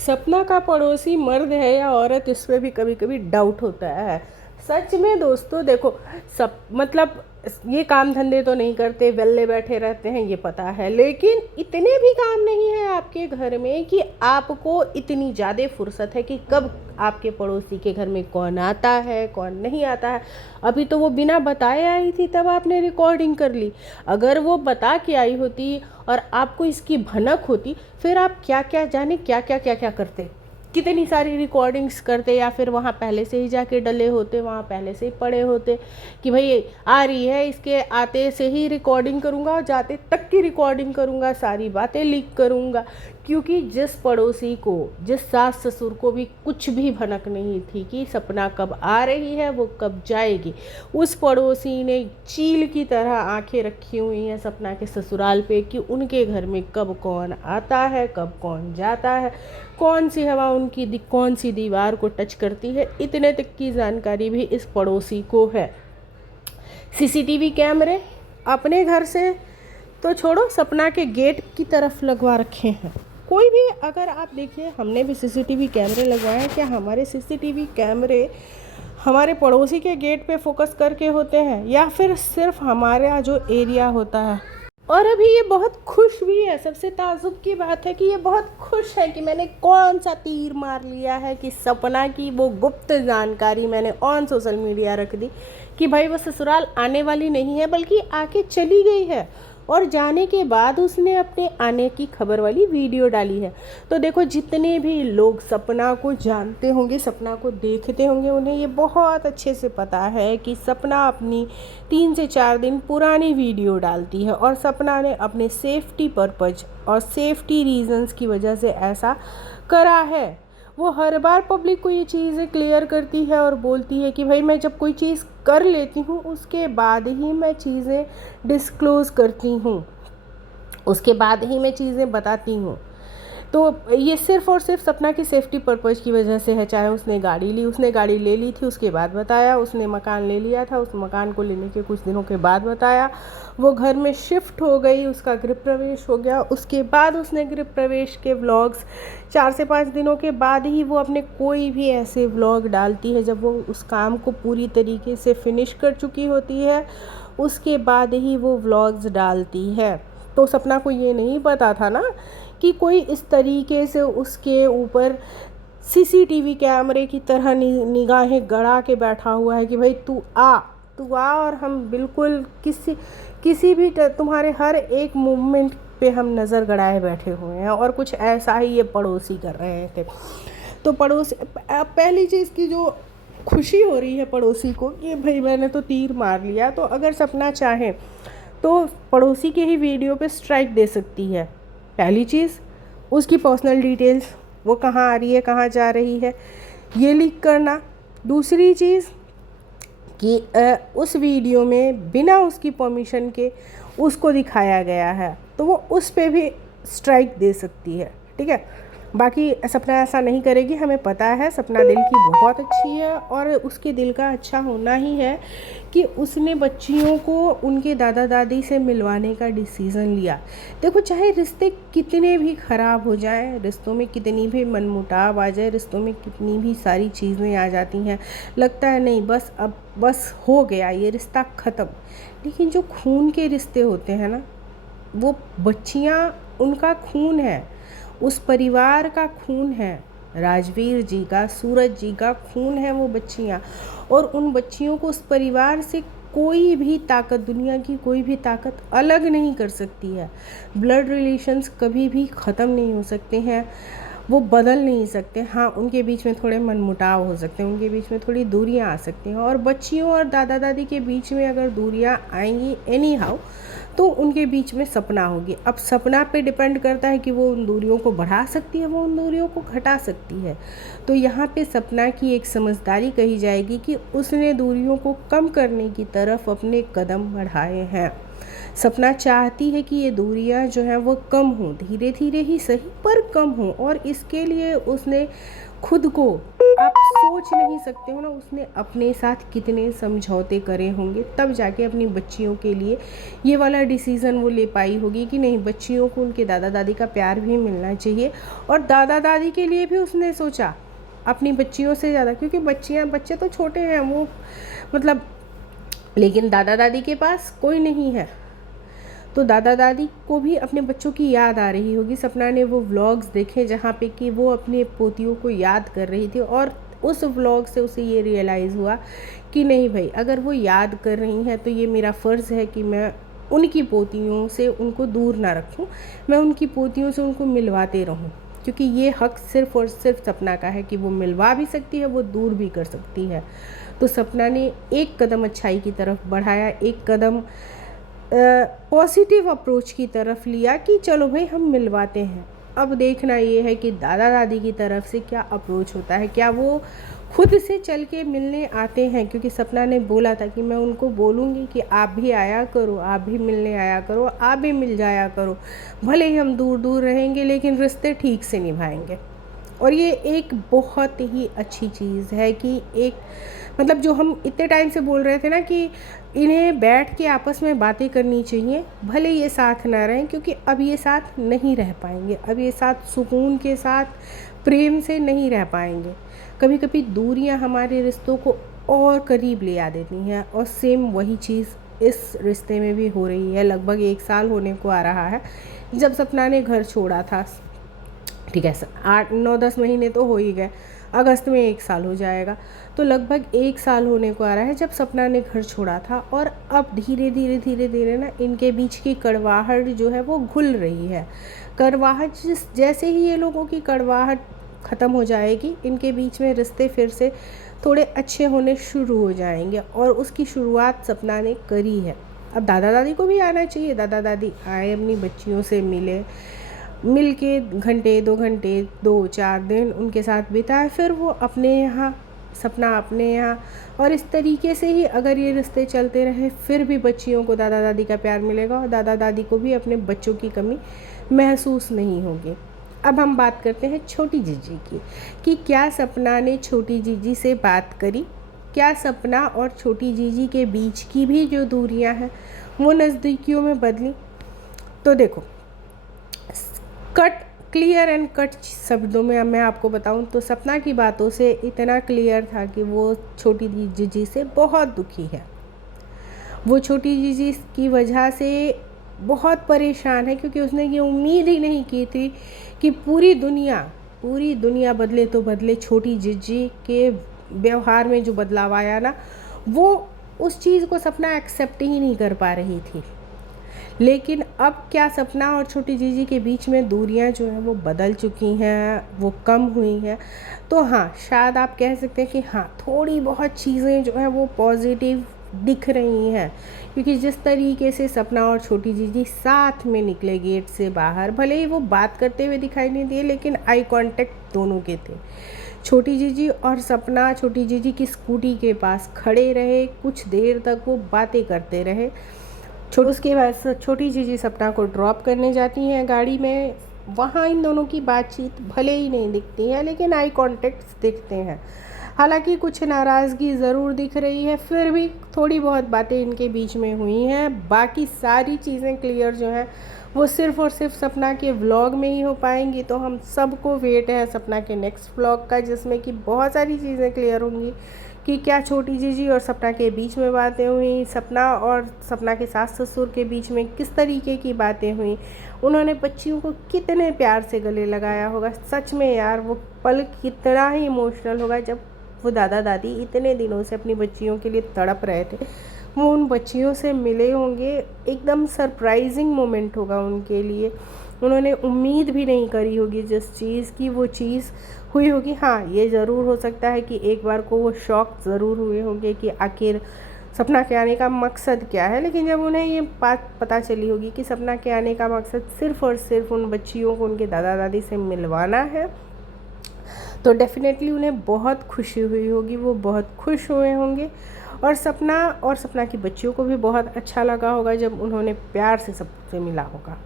सपना का पड़ोसी मर्द है या औरत, इस पे भी कभी कभी डाउट होता है। सच में दोस्तों देखो, सब मतलब ये काम धंधे तो नहीं करते, वेले बैठे रहते हैं, ये पता है, लेकिन इतने भी काम नहीं है आपके घर में कि आपको इतनी ज़्यादा फुर्सत है कि कब आपके पड़ोसी के घर में कौन आता है कौन नहीं आता है। अभी तो वो बिना बताए आई थी, तब आपने रिकॉर्डिंग कर ली। अगर वो बता के आई होती और आपको इसकी भनक होती, फिर आप क्या क्या जाने क्या क्या करते, कितनी सारी रिकॉर्डिंग्स करते, या फिर वहाँ पहले से ही जाके डले होते, वहाँ पहले से ही पड़े होते कि भाई आ रही है, इसके आते से ही रिकॉर्डिंग करूँगा और जाते तक की रिकॉर्डिंग करूँगा, सारी बातें लीक करूँगा। क्योंकि जिस पड़ोसी को, जिस सास ससुर को भी कुछ भी भनक नहीं थी कि सपना कब आ रही है, वो कब जाएगी, उस पड़ोसी ने चील की तरह आंखें रखी हुई हैं सपना के ससुराल पे कि उनके घर में कब कौन आता है कब कौन जाता है, कौन सी हवा उनकी कौन सी दीवार को टच करती है, इतने तक की जानकारी भी इस पड़ोसी को है। सीसीटीवी कैमरे अपने घर से तो छोड़ो, सपना के गेट की तरफ लगवा रखे हैं। कोई भी, अगर आप देखिए, हमने भी सीसीटीवी कैमरे लगवाए हैं, क्या हमारे सीसीटीवी कैमरे हमारे पड़ोसी के गेट पे फोकस करके होते हैं, या फिर सिर्फ हमारा जो एरिया होता है? और अभी ये बहुत खुश भी है, सबसे ताजुब की बात है कि ये बहुत खुश है कि मैंने कौन सा तीर मार लिया है कि सपना की वो गुप्त जानकारी मैंने ऑन सोशल मीडिया रख दी कि भाई वो ससुराल आने वाली नहीं है, बल्कि आके चली गई है, और जाने के बाद उसने अपने आने की खबर वाली वीडियो डाली है। तो देखो, जितने भी लोग सपना को जानते होंगे, सपना को देखते होंगे, उन्हें ये बहुत अच्छे से पता है कि सपना अपनी 3 से 4 दिन पुरानी वीडियो डालती है, और सपना ने अपने सेफ्टी पर्पज और सेफ्टी रीजंस की वजह से ऐसा करा है। वो हर बार पब्लिक को ये चीज़ें क्लियर करती है और बोलती है कि भाई मैं जब कोई चीज़ कर लेती हूँ उसके बाद ही मैं चीज़ें डिस्क्लोज़ करती हूँ, उसके बाद ही मैं चीज़ें बताती हूँ। तो ये सिर्फ़ और सिर्फ सपना की सेफ्टी पर्पज़ की वजह से है। चाहे उसने गाड़ी ली, उसने गाड़ी ले ली थी उसके बाद बताया, उसने मकान ले लिया था, उस मकान को लेने के कुछ दिनों के बाद बताया, वो घर में शिफ्ट हो गई, उसका गृह प्रवेश हो गया, उसके बाद उसने गृह प्रवेश के व्लॉग्स 4 से 5 दिनों के बाद ही वो अपने कोई भी ऐसे व्लॉग डालती है जब वो उस काम को पूरी तरीके से फिनिश कर चुकी होती है, उसके बाद ही वो व्लॉग्स डालती है। तो सपना को ये नहीं पता था ना कि कोई इस तरीके से उसके ऊपर सीसीटीवी कैमरे की तरह निगाहें गड़ा के बैठा हुआ है कि भाई तू आ और हम बिल्कुल किसी भी तुम्हारे हर एक मूवमेंट पे हम नज़र गड़ाए बैठे हुए हैं। और कुछ ऐसा ही ये पड़ोसी कर रहे थे। तो पड़ोसी, पहली चीज़ की जो खुशी हो रही है पड़ोसी को कि भाई मैंने तो तीर मार लिया, तो अगर सपना चाहे तो पड़ोसी के ही वीडियो पे स्ट्राइक दे सकती है। पहली चीज़, उसकी पर्सनल डिटेल्स, वो कहाँ आ रही है कहाँ जा रही है, ये लीक करना। दूसरी चीज़ कि उस वीडियो में बिना उसकी परमिशन के उसको दिखाया गया है, तो वो उस पे भी स्ट्राइक दे सकती है। ठीक है, बाकी सपना ऐसा नहीं करेगी, हमें पता है सपना दिल की बहुत अच्छी है, और उसके दिल का अच्छा होना ही है कि उसने बच्चियों को उनके दादा दादी से मिलवाने का डिसीज़न लिया। देखो, चाहे रिश्ते कितने भी ख़राब हो जाएं, रिश्तों में कितनी भी मनमुटाव आ जाए, रिश्तों में कितनी भी सारी चीज़ें आ जाती हैं, लगता है नहीं बस अब बस हो गया ये रिश्ता ख़त्म, लेकिन जो खून के रिश्ते होते हैं ना, वो बच्चियाँ, उनका खून है, उस परिवार का खून है, राजवीर जी का, सूरज जी का खून है वो बच्चियाँ। और उन बच्चियों को उस परिवार से कोई भी ताकत, दुनिया की कोई भी ताकत अलग नहीं कर सकती है। ब्लड रिलेशंस कभी भी ख़त्म नहीं हो सकते हैं, वो बदल नहीं सकते। हाँ, उनके बीच में थोड़े मनमुटाव हो सकते हैं, उनके बीच में थोड़ी दूरियां आ सकती हैं, और बच्चियों और दादा दादी के बीच में अगर दूरियां आएंगी एनी हाउ, तो उनके बीच में सपना होगी। अब सपना पे डिपेंड करता है कि वो उन दूरियों को बढ़ा सकती है, वो उन दूरियों को घटा सकती है। तो यहाँ पे सपना की एक समझदारी कही जाएगी कि उसने दूरियों को कम करने की तरफ अपने कदम बढ़ाए हैं। सपना चाहती है कि ये दूरियां जो हैं वो कम हों, धीरे धीरे ही सही पर कम हों, और इसके लिए उसने खुद को आप सोच नहीं सकते हो ना उसने अपने साथ कितने समझौते करे होंगे, तब जाके अपनी बच्चियों के लिए ये वाला डिसीज़न वो ले पाई होगी कि नहीं, बच्चियों को उनके दादा दादी का प्यार भी मिलना चाहिए। और दादा दादी के लिए भी उसने सोचा अपनी बच्चियों से ज़्यादा, क्योंकि बच्चे तो छोटे हैं वो, मतलब, लेकिन दादा दादी के पास कोई नहीं है, तो दादा दादी को भी अपने बच्चों की याद आ रही होगी। सपना ने वो व्लॉग्स देखे जहाँ पे कि वो अपने पोतियों को याद कर रही थी, और उस व्लॉग से उसे ये रियलाइज़ हुआ कि नहीं भाई, अगर वो याद कर रही हैं तो ये मेरा फ़र्ज़ है कि मैं उनकी पोतियों से उनको दूर ना रखूं, मैं उनकी पोतियों से उनको मिलवाते रहूं, क्योंकि ये हक सिर्फ़ और सिर्फ सपना का है कि वो मिलवा भी सकती है, वो दूर भी कर सकती है। तो सपना ने एक कदम अच्छाई की तरफ बढ़ाया, एक कदम पॉजिटिव अप्रोच की तरफ लिया कि चलो भाई हम मिलवाते हैं। अब देखना ये है कि दादा दादी की तरफ से क्या अप्रोच होता है, क्या वो खुद से चल के मिलने आते हैं, क्योंकि सपना ने बोला था कि मैं उनको बोलूँगी कि आप भी आया करो, आप भी मिलने आया करो, आप भी मिल जाया करो, भले ही हम दूर दूर रहेंगे लेकिन रिश्ते ठीक से निभाएंगे। और ये एक बहुत ही अच्छी चीज़ है कि एक, मतलब, जो हम इतने टाइम से बोल रहे थे ना कि इन्हें बैठ के आपस में बातें करनी चाहिए, भले ये साथ ना रहें, क्योंकि अब ये साथ नहीं रह पाएंगे, अब ये साथ सुकून के साथ प्रेम से नहीं रह पाएंगे। कभी कभी दूरियां हमारे रिश्तों को और करीब ले आ देती हैं, और सेम वही चीज़ इस रिश्ते में भी हो रही है। लगभग 1 साल होने को आ रहा है जब सपना ने घर छोड़ा था, ठीक है, 8-9-10 महीने तो हो ही गए, अगस्त में 1 साल हो जाएगा, तो लगभग 1 साल होने को आ रहा है जब सपना ने घर छोड़ा था। और अब धीरे धीरे ना इनके बीच की कड़वाहट जो है वो घुल रही है। कड़वाहट जैसे ही ये लोगों की कड़वाहट ख़त्म हो जाएगी, इनके बीच में रिश्ते फिर से थोड़े अच्छे होने शुरू हो जाएंगे, और उसकी शुरुआत सपना ने करी है। अब दादा दादी को भी आना चाहिए, दादा दादी आए, अपनी बच्चियों से मिल के घंटे 2 घंटे 2-4 दिन उनके साथ बिताए, फिर वो अपने यहाँ, सपना अपने यहाँ। और इस तरीके से ही अगर ये रिश्ते चलते रहे, फिर भी बच्चियों को दादा दादी का प्यार मिलेगा, और दादा दादी को भी अपने बच्चों की कमी महसूस नहीं होगी। अब हम बात करते हैं छोटी जीजी की, कि क्या सपना ने छोटी जीजी से बात करी, क्या सपना और छोटी जीजी के बीच की भी जो दूरियां हैं वो नज़दीकियों में बदली। तो देखो, क्लियर एंड कट शब्दों में मैं आपको बताऊं तो सपना की बातों से इतना क्लियर था कि वो छोटी जीजी से बहुत दुखी है। वो छोटी जीजी की वजह से बहुत परेशान है, क्योंकि उसने ये उम्मीद ही नहीं की थी कि पूरी दुनिया बदले तो बदले, छोटी जीजी के व्यवहार में जो बदलाव आया ना, वो उस चीज़ को सपना एक्सेप्ट ही नहीं कर पा रही थी। लेकिन अब क्या सपना और छोटी जीजी के बीच में दूरियां जो हैं वो बदल चुकी हैं, वो कम हुई हैं। तो हाँ, शायद आप कह सकते हैं कि हाँ, थोड़ी बहुत चीज़ें जो हैं वो पॉजिटिव दिख रही हैं, क्योंकि जिस तरीके से सपना और छोटी जीजी साथ में निकले गेट से बाहर, भले ही वो बात करते हुए दिखाई नहीं दिए, लेकिन आई कांटेक्ट दोनों के थे। छोटी जीजी और सपना छोटी जीजी की स्कूटी के पास खड़े रहे, कुछ देर तक वो बातें करते रहे। उसके बाद छोटी जीजी सपना को ड्रॉप करने जाती हैं गाड़ी में, वहाँ इन दोनों की बातचीत भले ही नहीं दिखती है, लेकिन आई कॉन्टेक्ट्स दिखते हैं। हालांकि कुछ नाराज़गी ज़रूर दिख रही है, फिर भी थोड़ी बहुत बातें इनके बीच में हुई हैं। बाकी सारी चीज़ें क्लियर जो हैं वो सिर्फ़ और सिर्फ सपना के व्लॉग में ही हो पाएंगी। तो हम सबको वेट है सपना के नेक्स्ट व्लॉग का, जिसमें कि बहुत सारी चीज़ें क्लियर होंगी कि क्या छोटी जीजी और सपना के बीच में बातें हुई, सपना और सपना के सास ससुर के बीच में किस तरीके की बातें हुई, उन्होंने बच्चियों को कितने प्यार से गले लगाया होगा। सच में यार, वो पल कितना ही इमोशनल होगा जब वो दादा दादी इतने दिनों से अपनी बच्चियों के लिए तड़प रहे थे, वो उन बच्चियों से मिले होंगे। एकदम सरप्राइजिंग मोमेंट होगा उनके लिए। उन्होंने उम्मीद भी नहीं करी होगी जिस चीज़ की, वो चीज़ हुई होगी। हाँ, ये ज़रूर हो सकता है कि एक बार को वो शॉक ज़रूर हुए होंगे कि आखिर सपना के आने का मकसद क्या है। लेकिन जब उन्हें ये बात पता चली होगी कि सपना के आने का मकसद सिर्फ़ और सिर्फ उन बच्चियों को उनके दादा दादी से मिलवाना है, तो डेफिनेटली उन्हें बहुत खुशी हुई होगी, वो बहुत खुश हुए होंगे। और सपना की बच्चियों को भी बहुत अच्छा लगा होगा जब उन्होंने प्यार से सबसे मिला होगा।